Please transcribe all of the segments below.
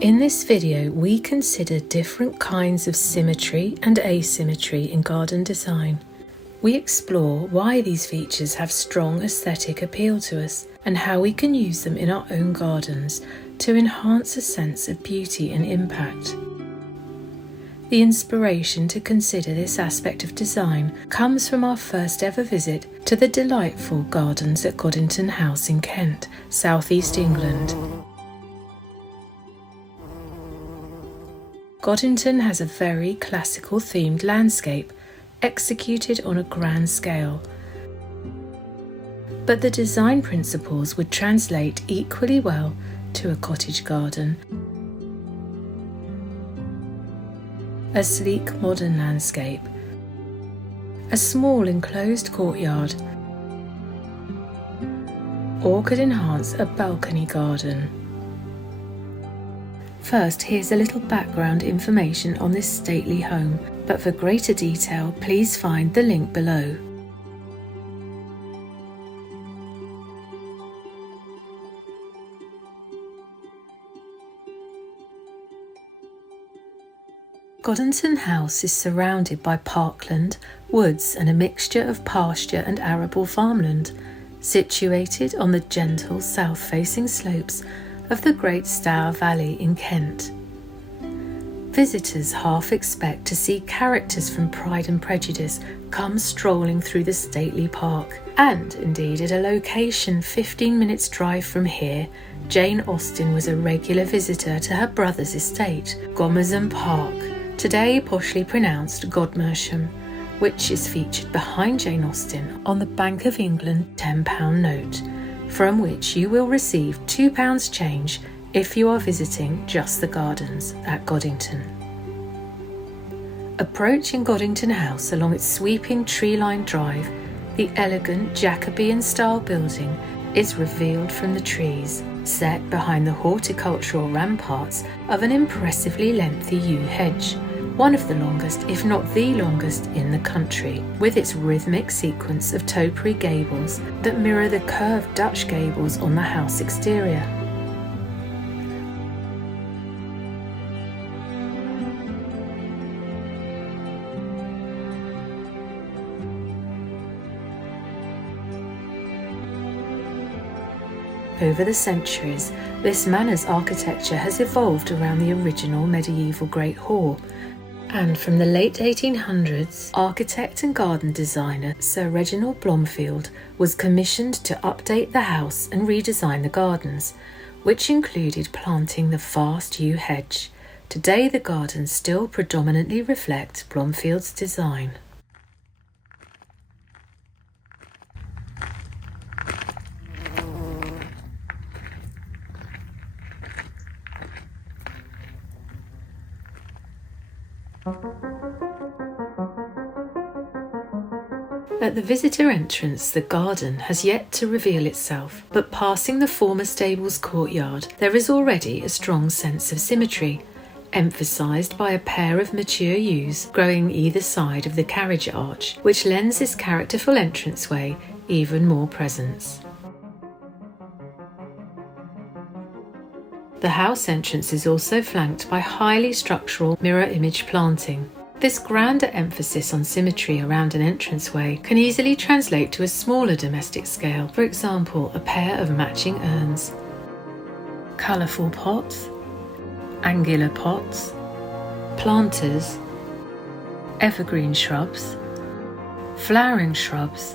In this video, we consider different kinds of symmetry and asymmetry in garden design. We explore why these features have strong aesthetic appeal to us and how we can use them in our own gardens to enhance a sense of beauty and impact. The inspiration to consider this aspect of design comes from our first ever visit to the delightful gardens at Godinton House in Kent, southeast England. Godinton has a very classical themed landscape, executed on a grand scale. But the design principles would translate equally well to a cottage garden. A sleek modern landscape, a small enclosed courtyard, or could enhance a balcony garden. First, here's a little background information on this stately home, but for greater detail, please find the link below. Godinton House is surrounded by parkland, woods and a mixture of pasture and arable farmland, situated on the gentle south-facing slopes of the Great Stour Valley in Kent. Visitors half expect to see characters from Pride and Prejudice come strolling through the stately park, and indeed at a location 15 minutes drive from here, Jane Austen was a regular visitor to her brother's estate, Gomersham Park, today poshly pronounced Godmersham, which is featured behind Jane Austen on the Bank of England £10 note, from which you will receive £2 change if you are visiting just the gardens at Godinton. Approaching Godinton House along its sweeping tree-lined drive, the elegant Jacobean-style building is revealed from the trees, set behind the horticultural ramparts of an impressively lengthy yew hedge, one of the longest, if not the longest, in the country, with its rhythmic sequence of topiary gables that mirror the curved Dutch gables on the house exterior. Over the centuries, this manor's architecture has evolved around the original medieval Great Hall, and from the late 1800s, architect and garden designer Sir Reginald Blomfield was commissioned to update the house and redesign the gardens, which included planting the vast yew hedge. Today the gardens still predominantly reflect Blomfield's design. At the visitor entrance, the garden has yet to reveal itself, but passing the former stable's courtyard, there is already a strong sense of symmetry, emphasised by a pair of mature yews growing either side of the carriage arch, which lends this characterful entranceway even more presence. The house entrance is also flanked by highly structural mirror image planting. This grander emphasis on symmetry around an entranceway can easily translate to a smaller domestic scale, for example, a pair of matching urns, colourful pots, angular pots, planters, evergreen shrubs, flowering shrubs,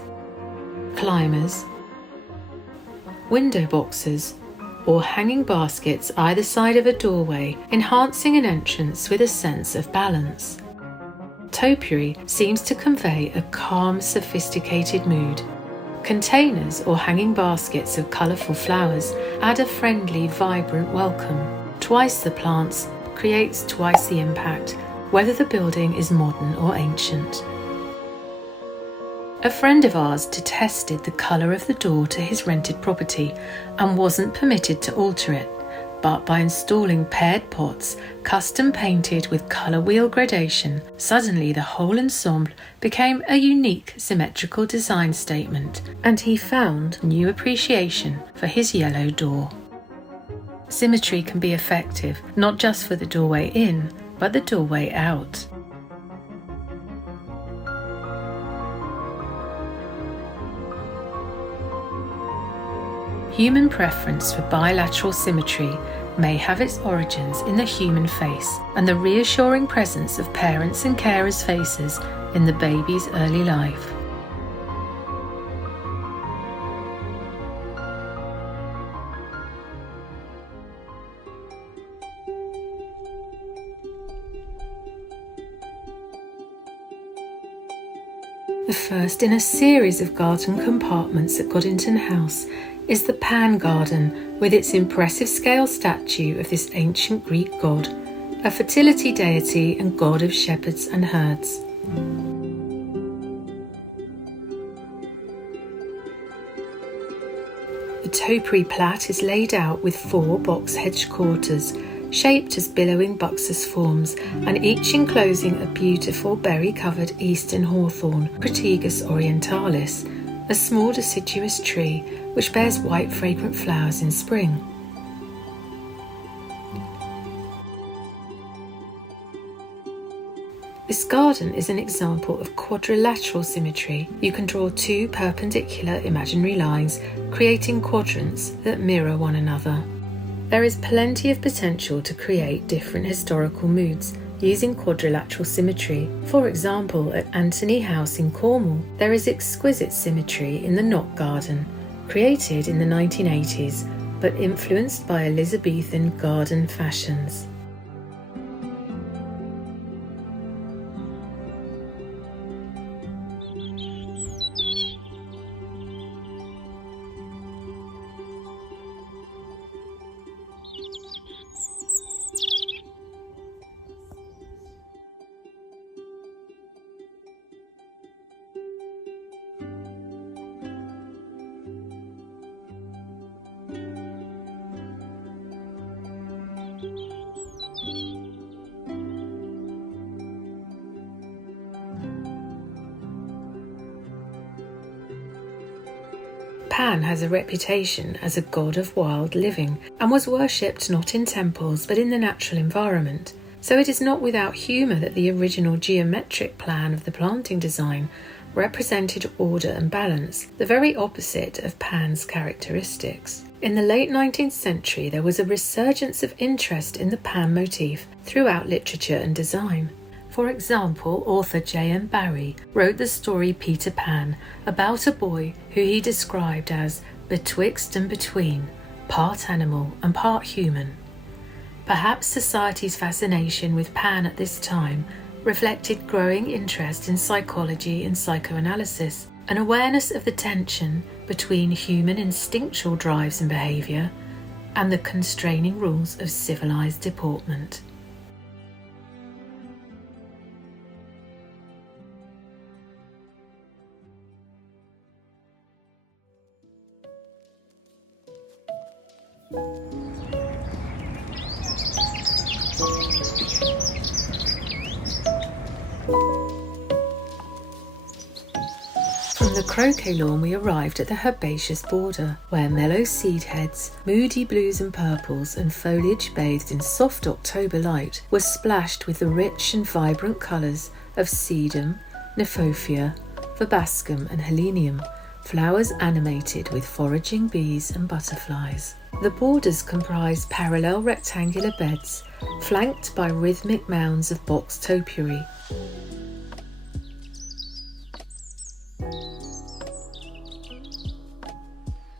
climbers, window boxes, or hanging baskets either side of a doorway, enhancing an entrance with a sense of balance. Topiary seems to convey a calm, sophisticated mood. Containers or hanging baskets of colourful flowers add a friendly, vibrant welcome. Twice the plants creates twice the impact, whether the building is modern or ancient. A friend of ours detested the colour of the door to his rented property and wasn't permitted to alter it, but by installing paired pots, custom painted with colour wheel gradation, suddenly the whole ensemble became a unique symmetrical design statement, and he found new appreciation for his yellow door. Symmetry can be effective not just for the doorway in, but the doorway out. Human preference for bilateral symmetry may have its origins in the human face and the reassuring presence of parents' and carers' faces in the baby's early life. The first in a series of garden compartments at Godinton House is the Pan Garden, with its impressive scale statue of this ancient Greek god, a fertility deity and god of shepherds and herds. The topiary plat is laid out with 4 box-hedged quarters, shaped as billowing buxus forms, and each enclosing a beautiful berry-covered eastern hawthorn, Crataegus orientalis, a small deciduous tree which bears white fragrant flowers in spring. This garden is an example of quadrilateral symmetry. You can draw 2 perpendicular imaginary lines, creating quadrants that mirror one another. There is plenty of potential to create different historical moods using quadrilateral symmetry. For example, at Antony House in Cornwall, there is exquisite symmetry in the Knot Garden, created in the 1980s, but influenced by Elizabethan garden fashions. Pan has a reputation as a god of wild living and was worshipped not in temples but in the natural environment, so it is not without humour that the original geometric plan of the planting design represented order and balance, the very opposite of Pan's characteristics. In the late 19th century, there was a resurgence of interest in the Pan motif throughout literature and design. For example, author J.M. Barrie wrote the story Peter Pan about a boy who he described as betwixt and between, part animal and part human. Perhaps society's fascination with Pan at this time reflected growing interest in psychology and psychoanalysis, an awareness of the tension between human instinctual drives and behaviour and the constraining rules of civilised deportment. From the croquet lawn we arrived at the herbaceous border, where mellow seed heads, moody blues and purples, and foliage bathed in soft October light was splashed with the rich and vibrant colours of sedum, nymphophea, verbascum and helenium, flowers animated with foraging bees and butterflies. The borders comprise parallel rectangular beds, flanked by rhythmic mounds of box topiary.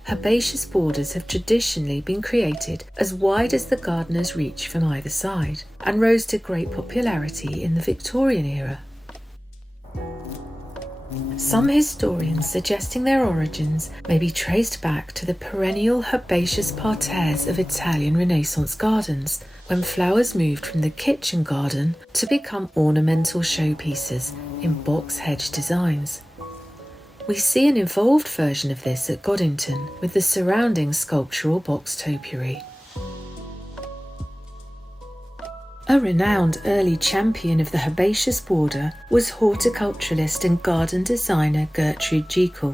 Herbaceous borders have traditionally been created as wide as the gardener's reach from either side, and rose to great popularity in the Victorian era. Some historians suggesting their origins may be traced back to the perennial herbaceous parterres of Italian Renaissance gardens, when flowers moved from the kitchen garden to become ornamental showpieces in box-hedge designs. We see an evolved version of this at Godinton with the surrounding sculptural box topiary. A renowned early champion of the herbaceous border was horticulturalist and garden designer Gertrude Jekyll,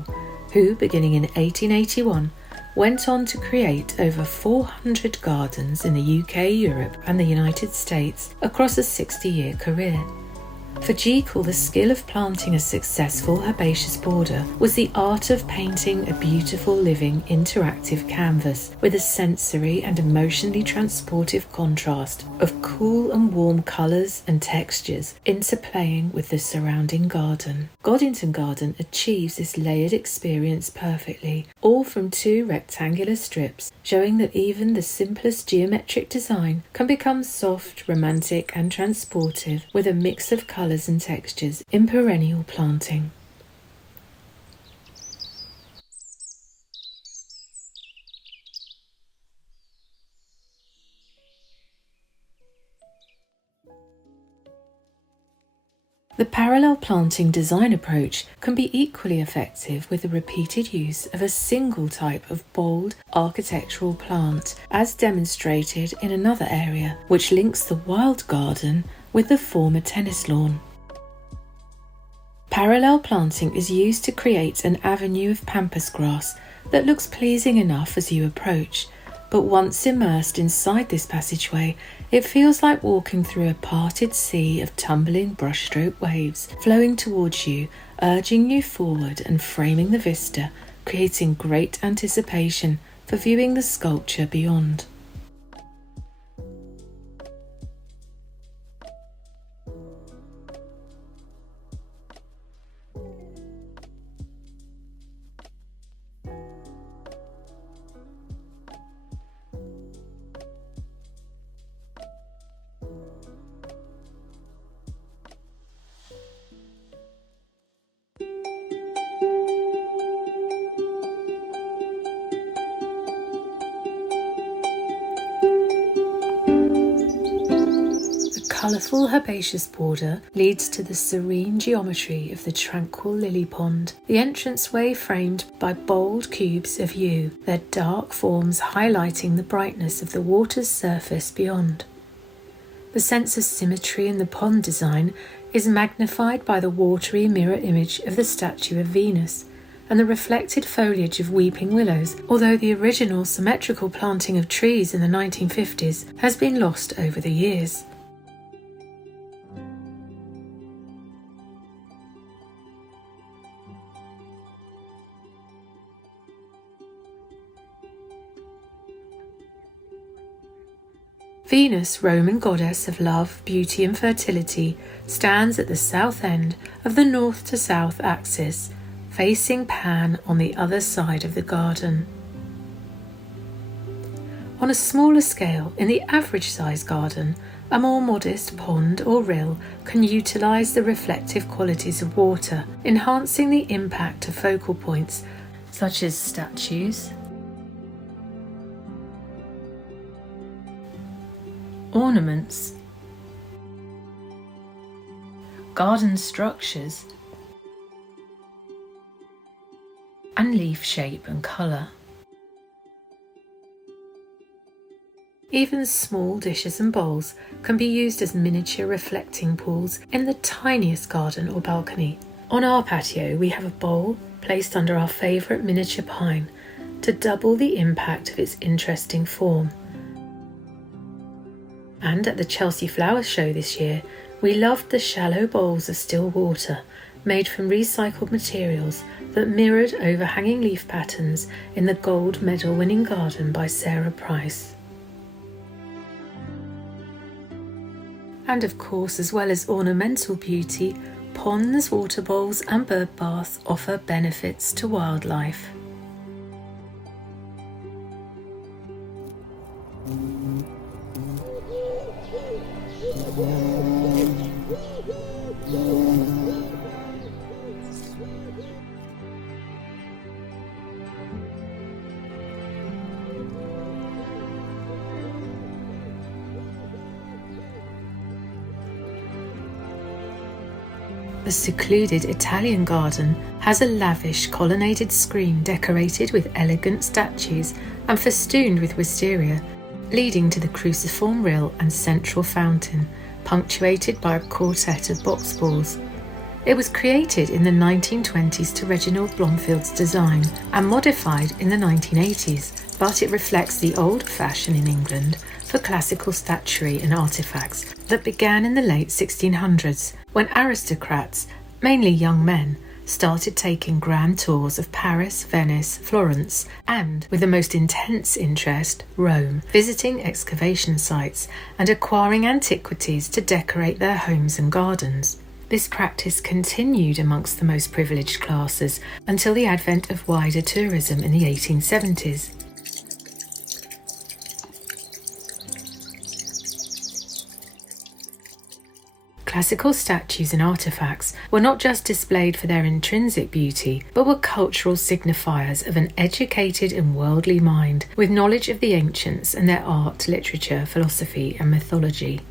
who, beginning in 1881, went on to create over 400 gardens in the UK, Europe and the United States across a 60-year career. For Jekyll, the skill of planting a successful herbaceous border was the art of painting a beautiful living interactive canvas with a sensory and emotionally transportive contrast of cool and warm colours and textures interplaying with the surrounding garden. Godinton Garden achieves this layered experience perfectly, all from 2 rectangular strips, showing that even the simplest geometric design can become soft, romantic and transportive with a mix of colours and textures in perennial planting. The parallel planting design approach can be equally effective with the repeated use of a single type of bold architectural plant, as demonstrated in another area, which links the wild garden with the former tennis lawn. Parallel planting is used to create an avenue of pampas grass that looks pleasing enough as you approach, but once immersed inside this passageway, it feels like walking through a parted sea of tumbling brushstroke waves flowing towards you, urging you forward and framing the vista, creating great anticipation for viewing the sculpture beyond. Colourful herbaceous border leads to the serene geometry of the tranquil lily pond, the entranceway framed by bold cubes of yew, their dark forms highlighting the brightness of the water's surface beyond. The sense of symmetry in the pond design is magnified by the watery mirror image of the statue of Venus and the reflected foliage of weeping willows, although the original symmetrical planting of trees in the 1950s has been lost over the years. Venus, Roman goddess of love, beauty and fertility, stands at the south end of the north to south axis, facing Pan on the other side of the garden. On a smaller scale, in the average-size garden, a more modest pond or rill can utilise the reflective qualities of water, enhancing the impact of focal points such as statues, ornaments, garden structures, and leaf shape and colour. Even small dishes and bowls can be used as miniature reflecting pools in the tiniest garden or balcony. On our patio, we have a bowl placed under our favourite miniature pine to double the impact of its interesting form. And at the Chelsea Flower Show this year, we loved the shallow bowls of still water made from recycled materials that mirrored overhanging leaf patterns in the gold medal-winning garden by Sarah Price. And of course, as well as ornamental beauty, ponds, water bowls and bird baths offer benefits to wildlife. The secluded Italian garden has a lavish colonnaded screen decorated with elegant statues and festooned with wisteria, leading to the cruciform rill and central fountain, punctuated by a quartet of box balls. It was created in the 1920s to Reginald Blomfield's design and modified in the 1980s, but it reflects the old fashion in England for classical statuary and artefacts that began in the late 1600s, when aristocrats, mainly young men, started taking grand tours of Paris, Venice, Florence, and, with the most intense interest, Rome, visiting excavation sites and acquiring antiquities to decorate their homes and gardens. This practice continued amongst the most privileged classes until the advent of wider tourism in the 1870s. Classical statues and artefacts were not just displayed for their intrinsic beauty, but were cultural signifiers of an educated and worldly mind, with knowledge of the ancients and their art, literature, philosophy, and mythology.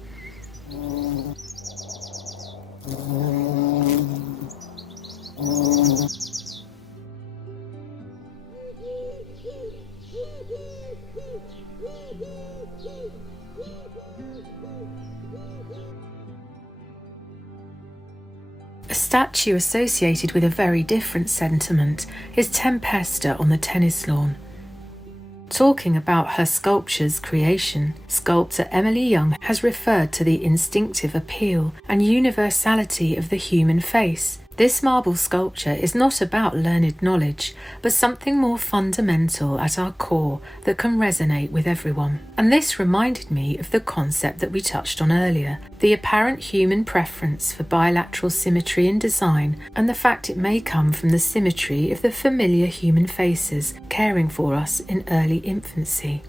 A statue associated with a very different sentiment is Tempesta on the tennis lawn. Talking about her sculpture's creation, sculptor Emily Young has referred to the instinctive appeal and universality of the human face. This marble sculpture is not about learned knowledge, but something more fundamental at our core that can resonate with everyone. And this reminded me of the concept that we touched on earlier, the apparent human preference for bilateral symmetry in design, and the fact it may come from the symmetry of the familiar human faces caring for us in early infancy.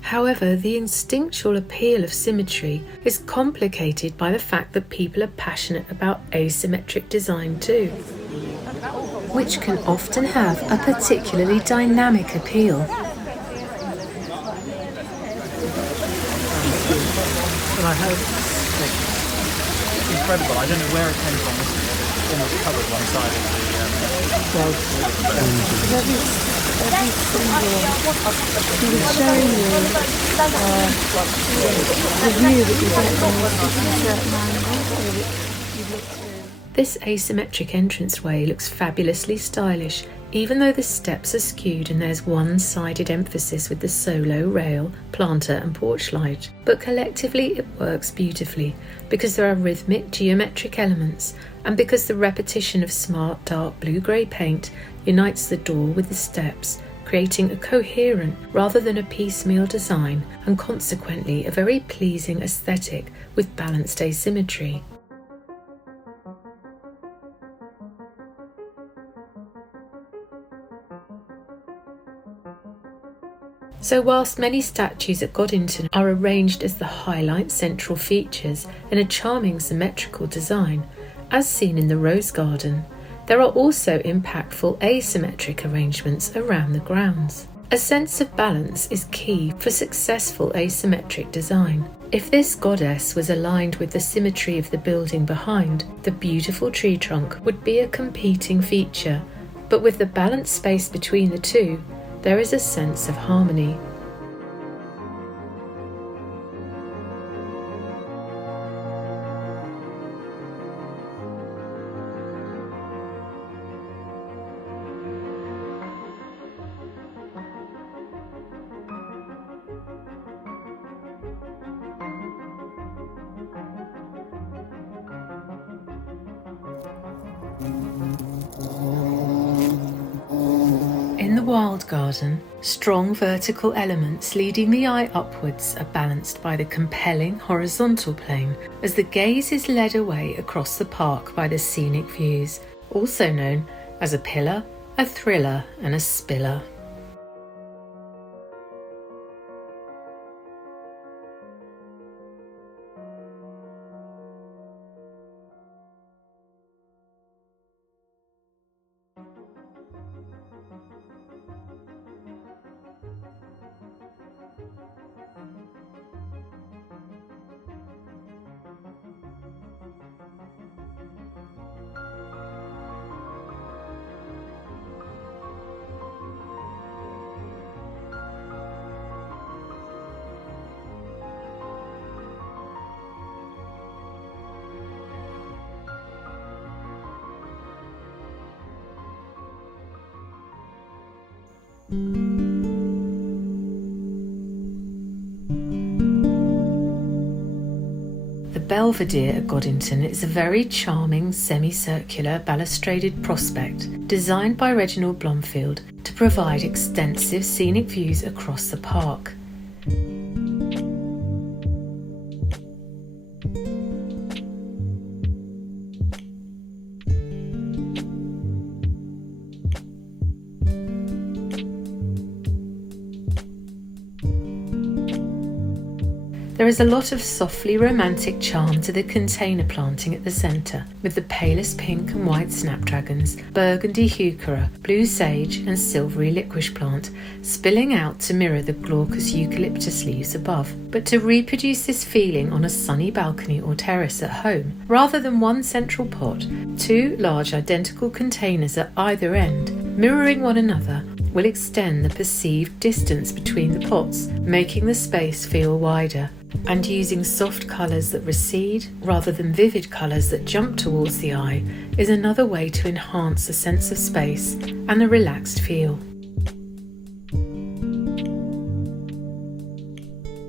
However, the instinctual appeal of symmetry is complicated by the fact that people are passionate about asymmetric design too, which can often have a particularly dynamic appeal. But I heard it's incredible. I don't know where it came from. It's almost covered one side of the Every single, he was showing you the view that you get from a certain angle, so that you look through. This asymmetric entranceway looks fabulously stylish, even though the steps are skewed and there's one-sided emphasis with the solo, rail, planter and porch light. But collectively it works beautifully, because there are rhythmic geometric elements, and because the repetition of smart dark blue-grey paint unites the door with the steps, creating a coherent rather than a piecemeal design, and consequently a very pleasing aesthetic with balanced asymmetry. So whilst many statues at Godinton are arranged as the highlight central features in a charming symmetrical design, as seen in the Rose Garden, there are also impactful asymmetric arrangements around the grounds. A sense of balance is key for successful asymmetric design. If this goddess was aligned with the symmetry of the building behind, the beautiful tree trunk would be a competing feature, but with the balanced space between the two, there is a sense of harmony. In the Wild Garden, strong vertical elements leading the eye upwards are balanced by the compelling horizontal plane as the gaze is led away across the park by the scenic views, also known as a pillar, a thriller and a spiller. The Belvedere at Godinton is a very charming semicircular balustraded prospect designed by Reginald Blomfield to provide extensive scenic views across the park. There is a lot of softly romantic charm to the container planting at the centre, with the palest pink and white snapdragons, burgundy heuchera, blue sage and silvery licorice plant spilling out to mirror the glaucous eucalyptus leaves above. But to reproduce this feeling on a sunny balcony or terrace at home, rather than one central pot, two large identical containers at either end, mirroring one another, will extend the perceived distance between the pots, making the space feel wider. And using soft colours that recede rather than vivid colours that jump towards the eye is another way to enhance the sense of space and the relaxed feel.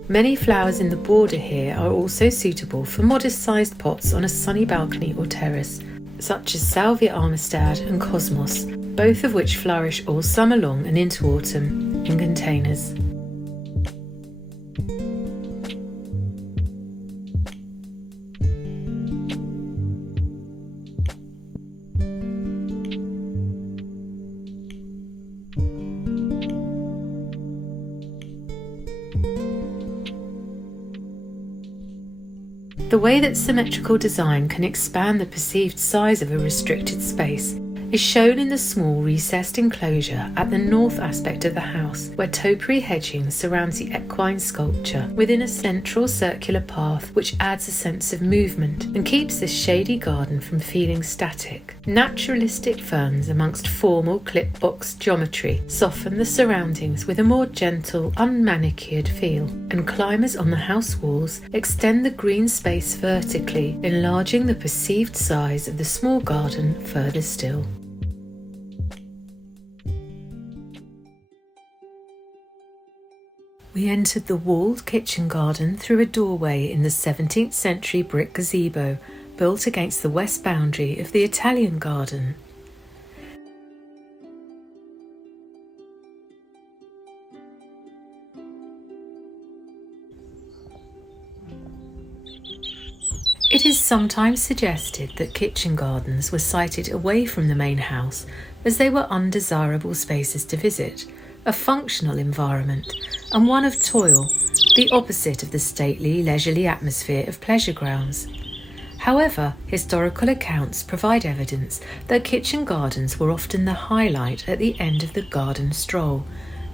Many flowers in the border here are also suitable for modest-sized pots on a sunny balcony or terrace, such as Salvia Armistad and Cosmos, both of which flourish all summer long and into autumn in containers. The way that symmetrical design can expand the perceived size of a restricted space is shown in the small recessed enclosure at the north aspect of the house, where topiary hedging surrounds the equine sculpture within a central circular path which adds a sense of movement and keeps this shady garden from feeling static. Naturalistic ferns amongst formal clip-box geometry soften the surroundings with a more gentle, unmanicured feel, and climbers on the house walls extend the green space vertically, enlarging the perceived size of the small garden further still. We entered the walled kitchen garden through a doorway in the 17th century brick gazebo built against the west boundary of the Italian garden. It is sometimes suggested that kitchen gardens were sited away from the main house as they were undesirable spaces to visit, a functional environment, and one of toil, the opposite of the stately, leisurely atmosphere of pleasure grounds. However, historical accounts provide evidence that kitchen gardens were often the highlight at the end of the garden stroll,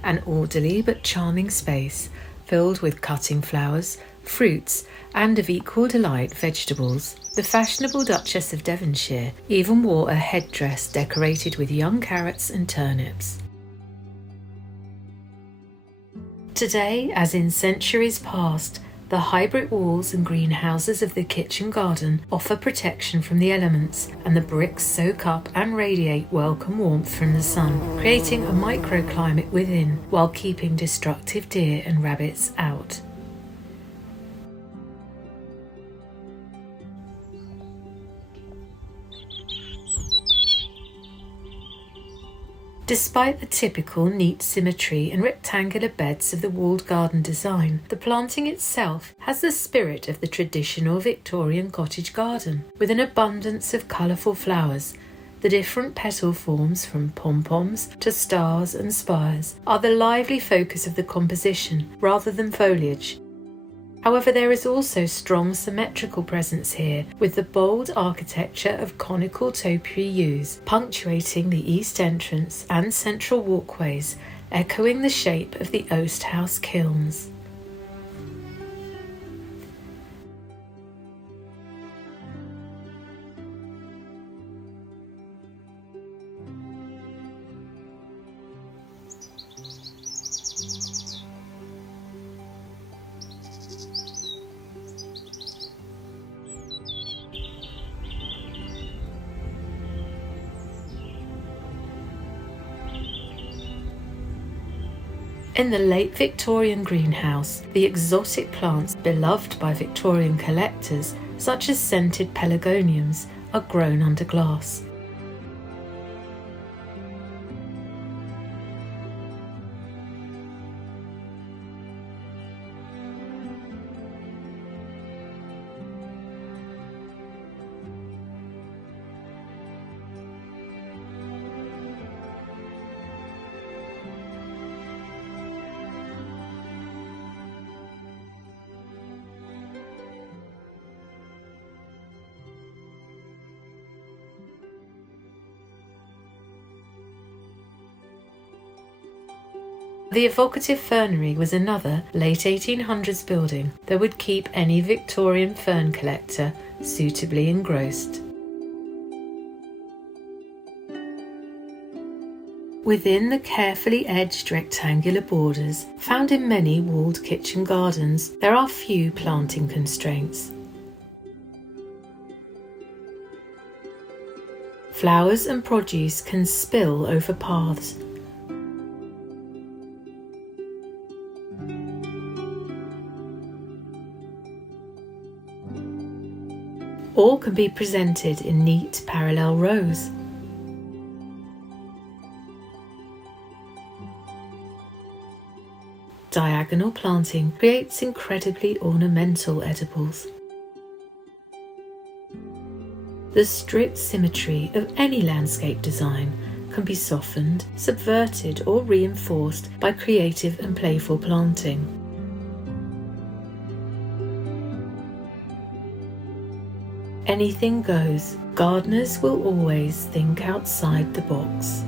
an orderly but charming space filled with cutting flowers, fruits, and of equal delight vegetables. The fashionable Duchess of Devonshire even wore a headdress decorated with young carrots and turnips. Today, as in centuries past, the high brick walls and greenhouses of the kitchen garden offer protection from the elements, and the bricks soak up and radiate welcome warmth from the sun, creating a microclimate within while keeping destructive deer and rabbits out. Despite the typical neat symmetry and rectangular beds of the walled garden design, the planting itself has the spirit of the traditional Victorian cottage garden, with an abundance of colourful flowers. The different petal forms, from pom-poms to stars and spires, are the lively focus of the composition rather than foliage. However, there is also strong symmetrical presence here, with the bold architecture of conical topiary yews punctuating the east entrance and central walkways, echoing the shape of the oast house kilns. In the late Victorian greenhouse, the exotic plants beloved by Victorian collectors, such as scented pelargoniums, are grown under glass. The evocative fernery was another late 1800s building that would keep any Victorian fern collector suitably engrossed. Within the carefully edged rectangular borders found in many walled kitchen gardens, there are few planting constraints. Flowers and produce can spill over paths. All can be presented in neat parallel rows. Diagonal planting creates incredibly ornamental edibles. The strict symmetry of any landscape design can be softened, subverted, or reinforced by creative and playful planting. Anything goes. Gardeners will always think outside the box.